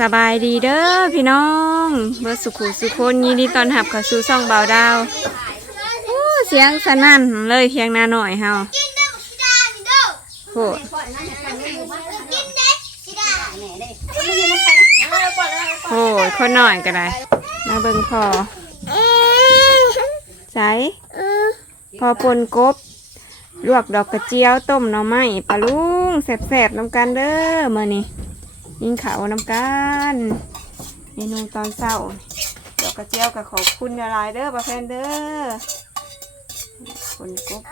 สบายดีเด้อพี่น้องเมื่อสุขุสุคนยินดีตอนรับเข้าสู่ช่องเบาดาวโอ้เสียงสนั่นเลยเพียงหน้าหน่อยเฮาโหโหคนหน่อยก็ได้มาเบิ่งพอใส่พอปนกบลวกดอกกระเจียวต้มหน่อไม้ปลาลุงแสบๆน้ำกันเด้อมื่อนี้ ยิงเขาวน้ำกันเมนูตอนเช้าดอกกระเจียวกับขอบคุณละลายๆเด้อปลาแฟนเด้อคนกบ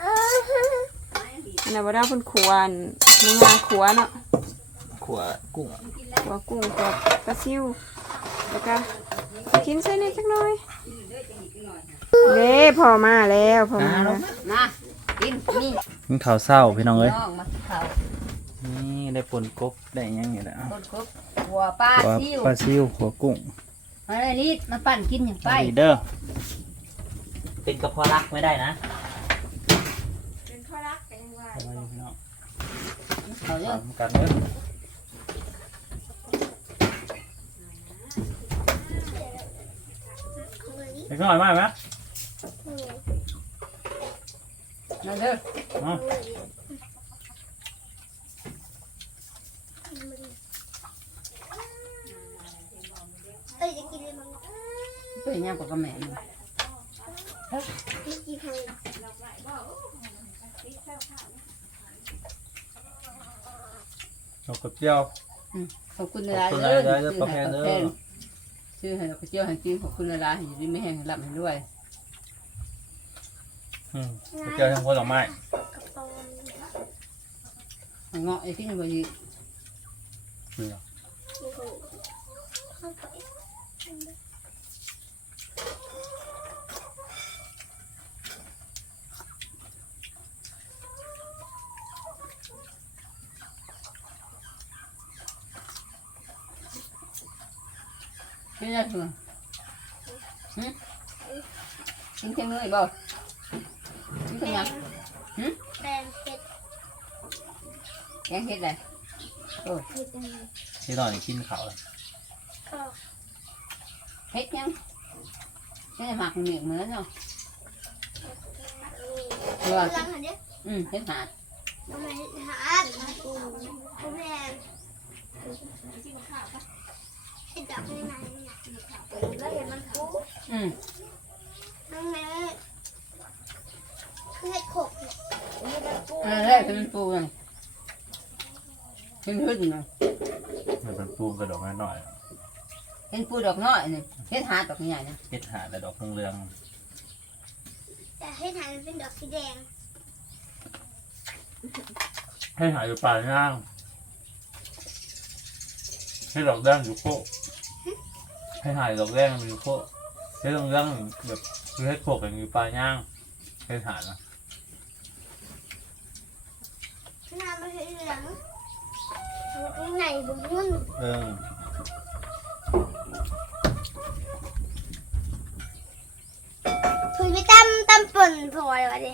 อันนั้นว่าได้คนขวนมึงมาขัวเนาะขวกุ้งขัวกุ้งขัวปลาซิวแล้วก็กินใส่นี่จักหน่อยเด้พอมาแล้วพอมาแล้วมากินนี่กินข้าวเศร้าพี่น้องเอ้ยน้องมาเขา นี่ได้ปนกบได้หยังอยู่แล้วคนครบหัวป้าหัวซิวปลาซิวหัวกุ้งมาเลยนี่มาปั่นกินอย่างไปดีเด้อเป็นกระเพาะรักไม่ได้นะเอามาพี่น้องเขาเยอะทำกันเด้อเล็กน้อยมากไหมมาเด้อเนาะ เป็นยังกับกระแม่นี่ดอกกระเจียวขอบคุณขเวอบลาคุณเด้หลายๆเด้ออปลาแพนเด้อชื่อให้เราเจียวให้กินขอบคุณเวลาให้อยู่ดีไม่แห้งให้หลับให้ด้วยอืมกระเจียวทั้งผลไม้ให้เงาะไอ้ที่นี่พอดี นี่เหรอ กินได้ถึงหืม กินเค็มเลยบ่กินเค็มยังแกงเห็ดอะไรที่ตอนนี้กินข้าวแล้วเห็ดยังไม่ได้หมักเหนียวเหมือนเนาะเอออืมเห็ดหาดอืมเออได้เป็ นปูเลยเป็นหึ่งเลยมันเป็นปูกระดอกน้อยเป็นปูดอกน้อยเนี่ยเฮ็ดหาดอกใหญ่เนี่ยๆเฮ็ดหาแต่ดอกเรืองแต่ให้ทานเป็นดอกสีแดงๆให้หายอยู่ปลายย่างให้ดอกแดงอยู่โคกให้หายดอกแดงมันอยู่โคกให้ดอกแดงแบบ คือให้โคกอย่างอยู่ปลายย่างให้หายนะน้ำมันเหลืองข้างในบุ้นเออคุยไปตั้มตั้มป่นพลอยวะดิ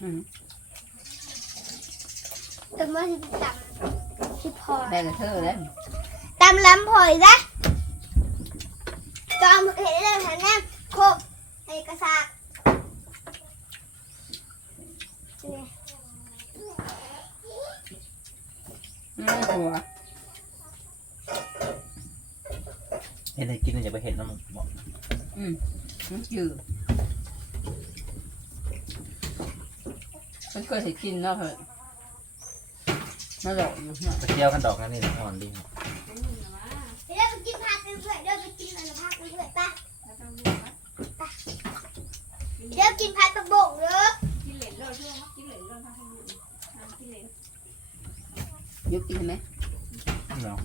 อืมตั้มว่าที่ตั้มที่พลอยได้กับเธอแล้วตั้มล้ำพลอยนะจอมเห็นเลยหันแนมโคบไอ้กระซากนี่ อืมหัว เห็นอะไรกินอย่าไปเห็นนะมึงบอก อืมมันจืดมันเคยให้กินเนาะเพิ่นมาหลอกอยู่เนาะไปเที่ยวกันดอกนั่นนี่นะอ่อนดีเดี๋ยวไปกินผักกันเพื่อนเดี๋ยวไปกินอะไรผักกันเพื่อนปะปะเดี๋ยวกินผัดตะบกเด้อยกกินไหม เนาะ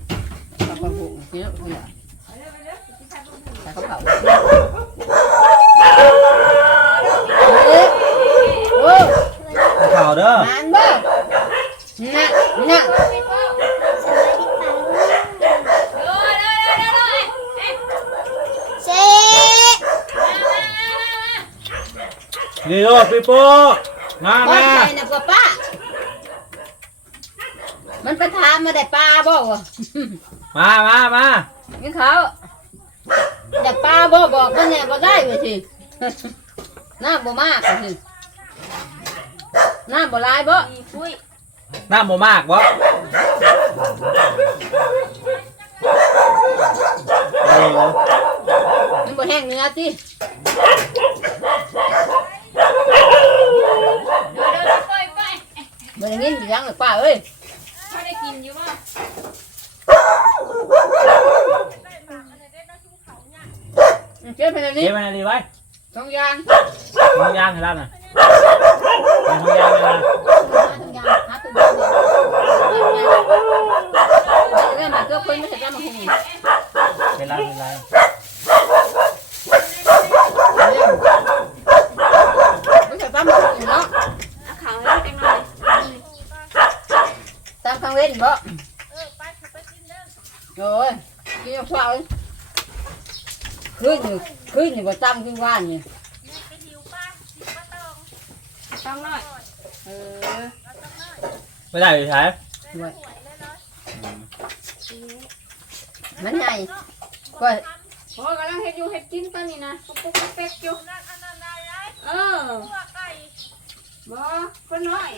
ปลากระปุกกินแล้วเพื่อนแต่เขาเผาเอ๊ะโอ้ ข่าวเด้อ มันบ่น่ะน่ะ สวัสดีค่ะเซ่ นี่โอ้พี่โป้มาบ่แม่ใช่นะป้าป้า มันไปถามมาได้ปลาบ่วะ มามามากินข้าวอยากปลาบ่บอกมันเนี่ยบ่ได้ไปสิน้ำบ่มากไปสิน้ำบ่หลายบ่มีปุ้ยน้ำบ่มากบ่เออมันบ่แห้งเนื้อสิ เดี๋ยวเดี๋ยวไปไป บ่ได้ยินอีหยังหรอกป้าเอ้ยไม่ได้กินอยู่บ่เชื่อเพิ่นอันนี้เก็บมันดีไว้สองอย่างมึงย่างให้ร้านน่ะมึงย่างให้ร้านหาสองอย่างหาตัวเดียวเนี่ยเรื่องมันก็คนไม่ใช่จะมาหุงเป็นร้านเป็นร้าน ไม่ใช่ป้ามาหุงเนาะ เอาขาวให้จังหน่อย ตามคำเว้นบ่โอ้ยกินข้าวขึ้น อยู่ขึ้นอยู่บ่ตามขึ้นว่านนี่ต้องหน่อย เออไม่ได้อยู่ใช้ด้วยมันใหญ่ก็โอ้กำลังเฮ็ดอยู่เฮ็ดกินตอนนี้นะปุ๊กปุ๊กปุ๊กเป็กอยู่เออบ่คนน้อย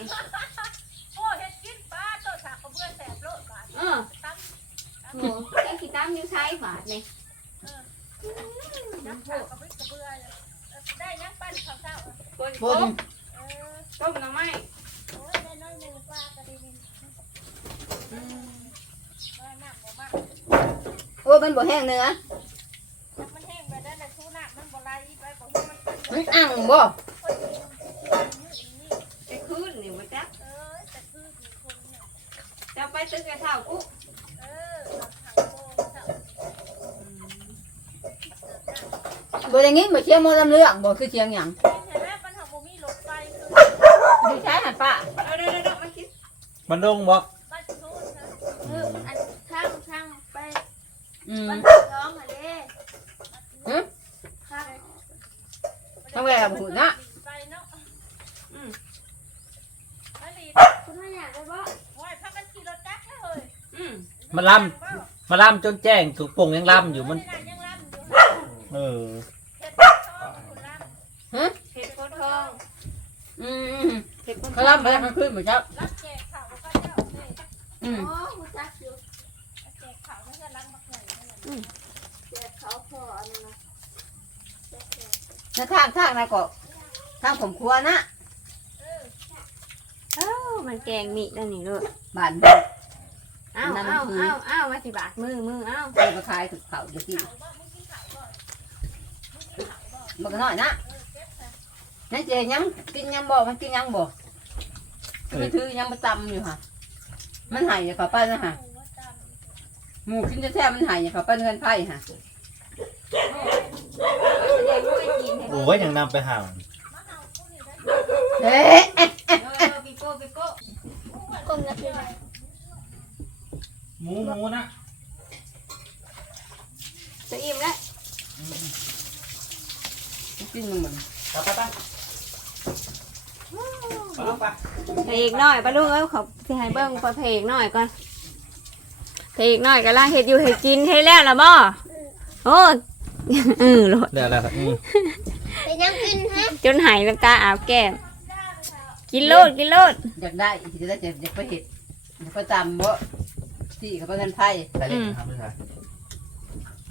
โอ้เฮ็ดกินป้าตัวฉากกระเบื้องแสบโลดบาดเออโอ้แกขี้ตามอยู่ใช้บาทนี่ น้ำฉากกระเบื้องกระเบื้องได้ยังปั้นข้าวเจ้าคนบต้นมเออต้มหน่อไม้โอ้ยได้น้อยหนึ่งป้าก็ดีดีอืมว่าน้ำบ่มากโอ้มันบ่แห้งเนื้อน้ำมันแห้งไปได้แต่ชูน้ำมันบ่ไหลไปบ่ฮู้มันเป็นมันอ่างบ่คนอยู่อยู่นี่ไปคืนนี่บ่จ๊ะเออแต่คือมีคนเนี่ยจะไปตึกกระเท่ากุเออทางโบเจ้า บ่ได้ยินบ่เชียงมอลำเรื่องบ่คือเชียงหยังเห็นไหมมันทำบ่มีรถไฟคือดูใช้หันป้าเอาเดี๋ยวเดี๋ยวเดี๋ยวมาคิดมันดงบ่บ้านชูนะเอออันข้างข้างไปอืมบ้านย้อมมาเด้หึข้างต้องแวะหูนะไปเนาะอืมแล้วดีคุณท่านอยากได้บ่โอ้ยพากันขี่รถจักรเลยอืมมันล่ำมันล่ำจนแจ้งถูกปงยังล่ำอยู่มัน ยังล่ำอยู่ เออ เฮ็ดทองคุณล่ำ เห็ดโพธิ์ทอง อืม เห็ดโพธิ์ทเขาองรับมาทั้งคืนเจ้ารับแจกข่าวก็เจ้าเนี่ยอืมโอ้หูจักอยู่แจกข่าวไม่ใช่ล้างบักหน่อยนั่นแหละเดี๋ยวเขาพออันนั้นนะแจกแจกในทางทางนะก็ทางผมครัวนะเอ้ามันแกงมีดนั่นนี่ลูกบ้านอ้าวอ้าวอ้าวอ้าวมาสิบาทมือมือเอ้าไปมาขายถูกเขาอยู่ที่มันก็น้อยนะนั่นเจยังกินยังบ่มันกินยังบ่ มันถือยังประจำอยู่ค่ะ มันหายอย่าเขาไปนะฮะหมูกินจะแท้มันหายอย่าเขาไปเงินไผ่ฮะแดงไม่กินให้โอ้ยยังนำไปห่างเอ๊ะเออปิโก้ปิโก้กลมละเป็นไรหมูหมูนะจะอิ่มแล้วกินมันมันไปไปไปไปลูกไป เพลงหน่อยปะลูกเอ้ยเขาสิให้เบิ้งพอเพลงหน่อยก่อนเพลงหน่อยกำลังเห็ดอยู่เห็ดกินให้แล้วล่ะบ่โอ้ยอือโลดเดี๋ยวอะไรครับอืมเป็นยังกินฮะจนหายน้ำตาอาบแก้มกินโลดกินโลดอยากได้จะได้จะอยากไปเห็ดอยากไปจำบ่ที่เขาไปเงินไผ่ใส่เล็กนะครับไม่ใช่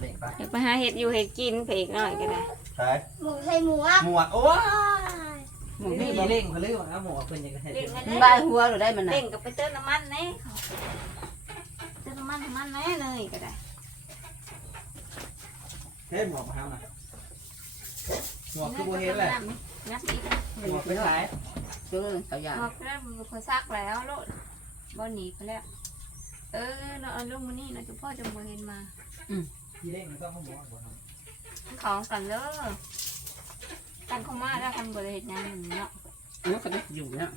เล็กไปเดี๋ยวไปหาเห็ดอยู่เห็ดกินเพลงหน่อยก็ได้ใช่หมูไทยหมูอะหมวกโอ้ย หมูนี่นี่บ่เล่งเขาเรียกว่าหมวกเป็นยังไงเล่นกันมันเล่ได้หัวหรือได้มันน่ะเล่นกับไปเติมน้ำมันแน่เติมน้ำมันน้ำมันแน่เลยก็ได้เฮ้ยหมวกมาทำนะหมวกคือโบเห็นแหละงัดอีกหมวกเป็นสายเจอเขาอยากหอกแล้วมันคนซักแล้วโลดบ่หนีไปแล้ว เออเราเอาลงมานี่นะจุพ่อจะมาเห็นมาที่เล่งมันต้องหมวกของกันเลย กันเข้ามาแล้วทำบริเหตุงานหนึ่งเนาะมันก็ได้อยู่นะ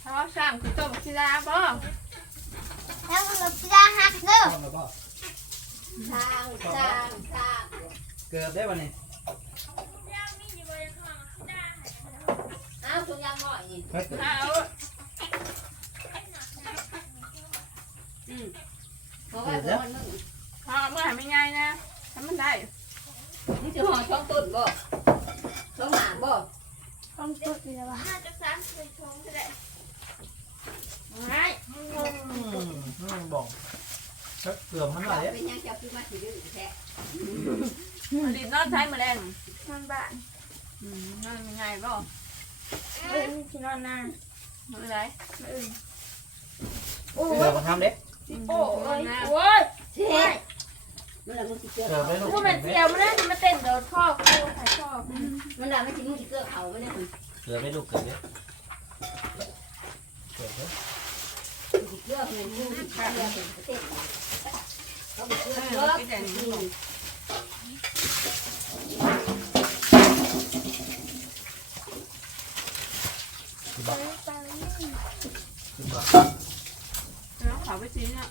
เพราะว่าสร้างคือต้มกีฬาบ่แล้วมันเราปลาหักเด้อต้องแล้วก็ทางทางทางเกือบได้วันนี้อ้าวทุกอย่างหน่อยนี่ไม่เกิดเอา อืม เพราะว่าเดี๋ยวมันมึงเอาเมื่อไหร่ไม่ง่ายนะทำมันได้มึงจะห่อช่องต้นบ่ช่องหมากบ่ต้องจุดเลยว่ะห้าจะสามสิบสองจะได้ไม่บอกเกือบมันไหลเป็นยังจะคือมาสิดื้อแท้รีบนอนใช้แมลงนอนบ้านอืมนอนยังไงบ่เอ้ยที่นอนนานไม่เป็นไรเอ้ยเดี๋ยวมาทำเด็ก โอ้ยโอ้ยเท่มันละมึงสิเกลือเกือบเขาไม่รู้กูเป็นเสียวมันนั่นมาเต้นเดี๋ยวท่อกูถ่ายท่อมันละไม่สิมึงสิเกลือเขาไม่ได้มึงเกือไม่ลูกเกือเด็กเกือบเลยสิเกลือเงินมึงสิเกลือเป็นประเทศเขาไปเกลือเกือคือบอกคือบอกแล้ว ขอไปชี้เนี่ย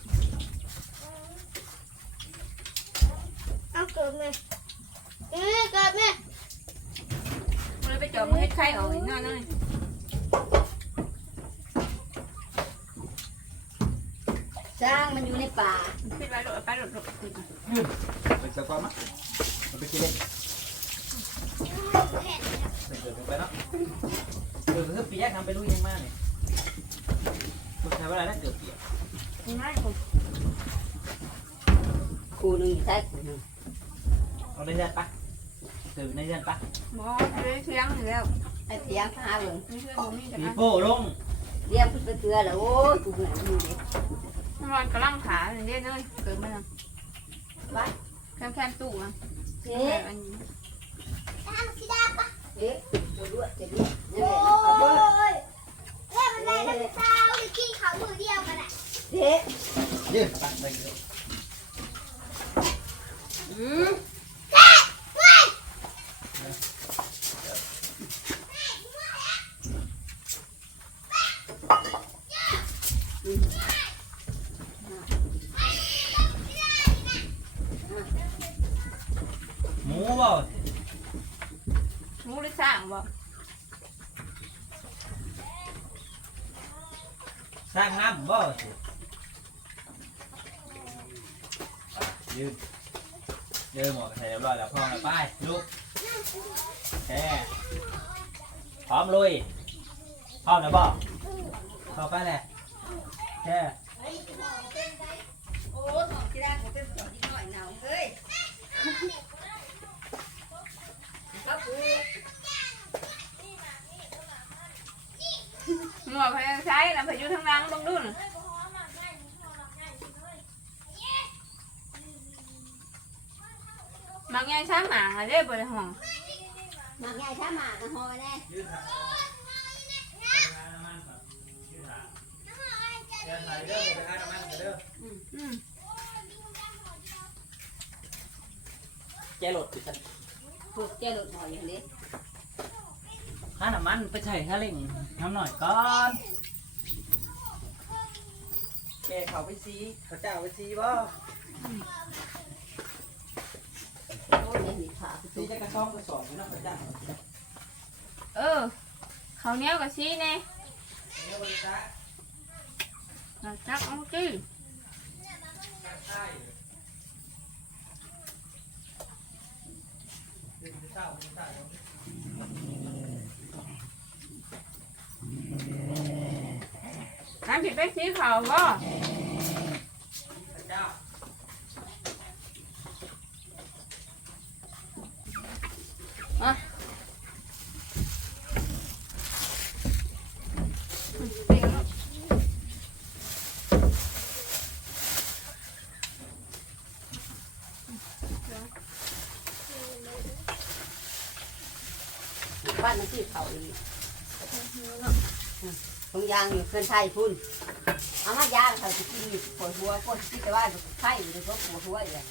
เอาเกิดเลยเอ้ยเกิดเลยมันเลยไปจอดมาให้ไข่เอาอีกนอนนั่นสร้างมันอยู่ในป่าปิดไว้หลบไปหลบหลบไปสักวันมั้ยไปกินเล่นเกิดไปแล้วเกือบคือเปียกทำไปลูกยังมากเนี่ยมึงทำอะไรนะเกือบเปียก ไม่ผมครูหนึ่งใช่ครูหนึ่งเอาในเรือนปะเกือบในเรือนปะบอสเลยเที่ยงอยู่แล้วไอ้เสียงหาเบิ่งนี่เพื่อนผมมีแต่ปีอันโป้ลงเรียกขึ้นไปเกลือแล้วโอ้ยกูเหนื่อยอยู่ดิมันกำลังขาอย่างเดียวเลยเกิดมาแค่แค่ตู้อะเอ๊ะอันนี้ทำสิดาปะเอ๊ะปวดด้วยเจ็บนี่นี่โอ้ แหละเอาเบิ่ง ยเล่นมันได้ทั้งเช้าหรือกินเขาวมือเดียวกันอะ เอ๊ะ ยืดไปไปเลยอื มหมูบ่มูได้สร้างบ่สร้างน้ำบ่ยืดเดินหมดใส่เรียบร้อยแล้วพร้อมแล้วไปลูกแค่พร้อมลุยพร้อมนะบ่เข้าไปแหละแค่โอ้ถอดที่ได้ผมเป็นสอนนิดหน่อยหนาวเฮ้ยครับกูหมวกพยายใช้แล้วพายุทั้งรังบังดุนบางอย่าง ช้าหมาเด้บริห้องหมักใหญ่ช้าหมากนะฮอแน่ยืดหายืดหาเดินไปเด้อไปหาน้ำมันเด้ออืมแกโหลดติดกันพวกเจ้าหลดหอยอย่างนี้ห้าน้ำมันไปใส่ห้าเล่งน้ำหน่อยก่อนแกเขาไปซีเขาเจ้าไปซีบ่ โอ้ยยังมีขาไปซีตุ้จะกระซ่อมกระสอบอยู่นาะเขาจ้าเออเขาเนี้ยกับซีแน่เนี่ยบริษัทเราจักเอาจี้ใช่เดี๋ยวเช้าเดี๋ยวเช้าน้ำผิดไปซีเขาบ่ บ้านมันที่เขาอีกตรงยางอยู่เพื่อนไทยพุ่นเอามายางเขาจะกินอยู่ปวดหัวปวดที่แต่ว่าไข้อยู่ในตัวปวดหัวอีก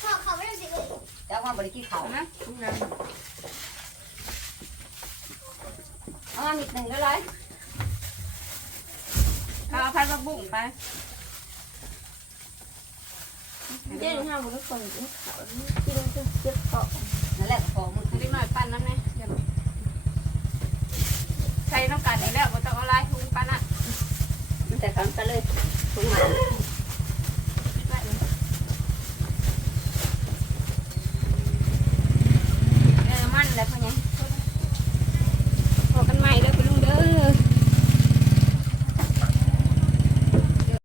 พ่อเขาไม่ได้สิเลยแต่ว่าบริกินเขาเอานะทุกอย่างเอามามิดหนึ่งก็เลยเอาพันกระบุ้งไปเจ๊หนูห้ามบุกคนกินเขากินจนเจ็บคอนั่น แหละก็พอมึงอันนี้มาปั้นน้ำเนี่ยใช้น้ำกันได้แล้วบ่ต้องเอาลายทุงปั้นอะมันแต่ครั้งกันเลยถุงใหม่